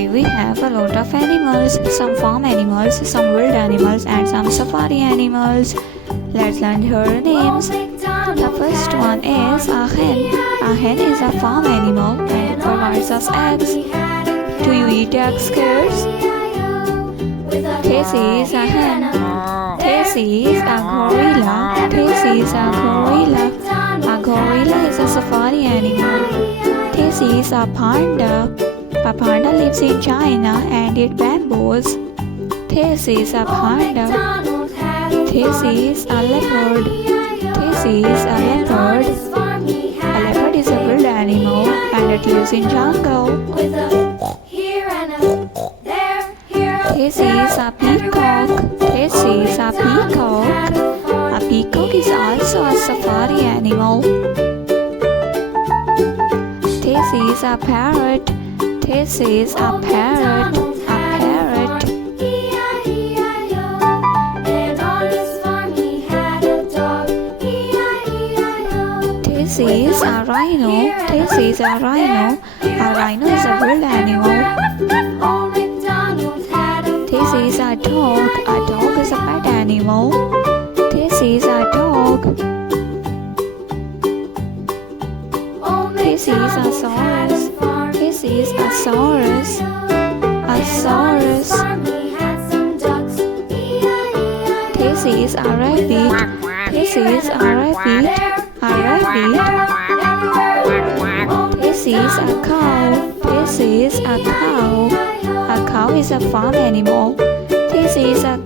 Today we have a lot of animals, some farm animals, some wild animals and some safari animals. Let's learn her names. The first one is a hen. A hen is a farm animal and it provides us eggs. Do you eat eggs, kids? This is a hen. This is a gorilla. This is a gorilla. A gorilla is a safari animal. This is a panda. A panda lives in China and eats bamboos. This is a panda. This is a leopard. This is a leopard. A leopard is a wild animal and it lives in jungle. This is a peacock. This is a peacock. A peacock is also a safari animal. This is a parrot. This is a parrot. A parrot. This is a rhino. This is a rhino. A rhino is a wild animal. This is a dog. A dog is a pet animal. This is a dog. This is a saurus. This is a saurus. A saurus. This is a rabbit. This is a rabbit. A rabbit. This is a cow. This is a cow. A cow is a farm animal. This is a